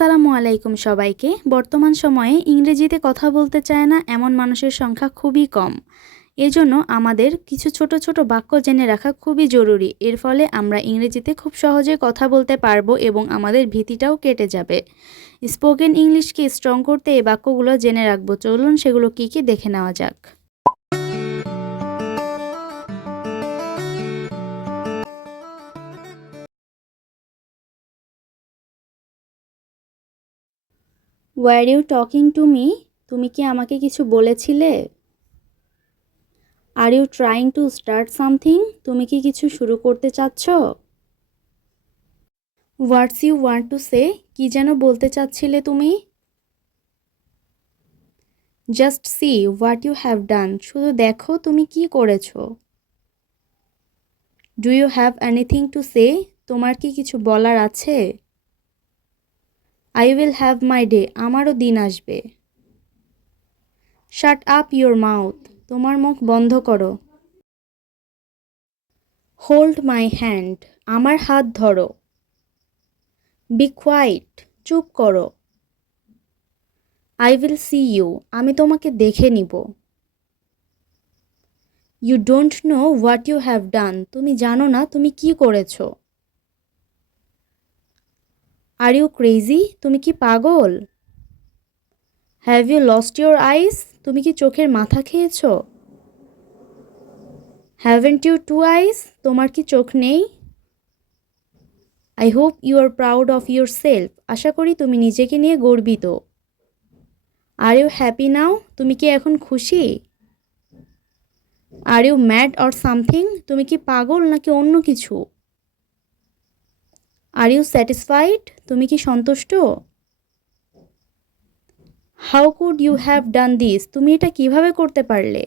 আসসালামু আলাইকুম সবাইকে। বর্তমান সময়ে ইংরেজিতে কথা বলতে চায় না এমন মানুষের সংখ্যা খুবই কম। এজন্য আমাদের কিছু ছোট ছোট বাক্য জেনে রাখা খুবই জরুরি। এর ফলে আমরা ইংরেজিতে খুব সহজে কথা বলতে পারবো এবং আমাদের ভীতিটাও কেটে যাবে। স্পোকেন ইংলিশকে স্ট্রং করতে এই বাক্যগুলো জেনে রাখবো। চলুন সেগুলো কী কী দেখে নেওয়া যাক। Were you talking to me? তুমি কি আমাকে কিছু বলেছিলে? Are you trying to start something? তুমি কি কিছু শুরু করতে চাচ্ছ? What's you want to say? কি যেন বলতে চাচ্ছিলে তুমি? Just see what you have done. শুধু দেখো তুমি কি করেছো। Do you have anything to say? তোমার কি কিছু বলার আছে? I will have my day. আমারও দিন আসবে। Shut up your mouth. তোমার মুখ বন্ধ করো। Hold my hand. আমার হাত ধরো। Be quiet. চুপ করো। I will see you. আমি তোমাকে দেখে নিব। You don't know what you have done. তুমি জানো না তুমি কি করেছো। Are you crazy? তুমি কি পাগল? Have you lost your eyes? তুমি কি চোখের মাথা খেয়েছো? Haven't you two eyes? তোমার কি চোখ নেই? I hope you are proud of yourself. আশা করি তুমি নিজেকে নিয়ে গর্বিত। Are you happy now? তুমি কি এখন খুশি? Are you mad or something? তুমি কি পাগল নাকি অন্য কিছু? Are you satisfied? তুমি কি সন্তুষ্ট? How could you have done this? তুমি এটা কিভাবে করতে পারলে?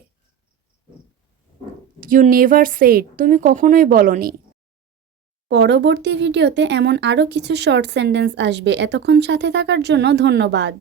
You never said. তুমি কখনোই বলনি। পরবর্তী ভিডিওতে এমন আরও কিছু শর্ট সেন্টেন্স আসবে। এতক্ষণ সাথে থাকার জন্য ধন্যবাদ।